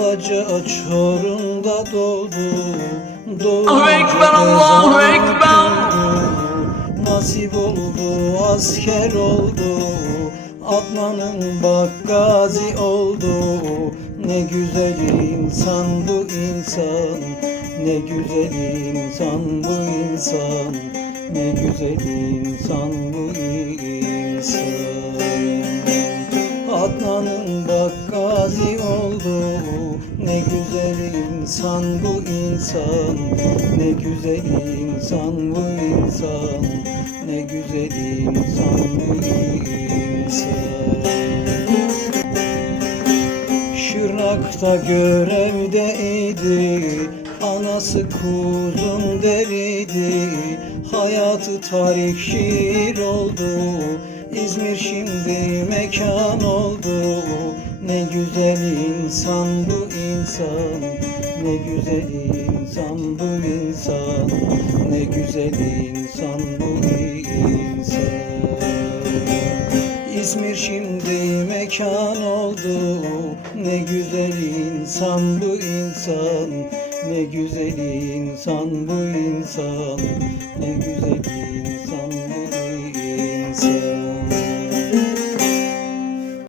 Alaca çorunda doldu Allahu Ekber, Allahu Ekber. Nasip oldu asker oldu Adnan'ın bak gazi oldu. Ne güzel insan bu insan Ne güzel insan bu insan Ne güzel insan bu insan insan bu insan. Ne güzel insan bu insan. Ne güzel insan bu insan. Şırnak'ta görevdeydi Anası kuzum deriydi Hayatı tarih şiir oldu İzmir şimdi mekan oldu güzel insan bu insan. Ne güzel insan bu insan. Ne güzel insan bu insan. İzmir şimdi mekan oldu. Ne güzel insan bu insan. Ne güzel insan bu insan. Ne güzel insan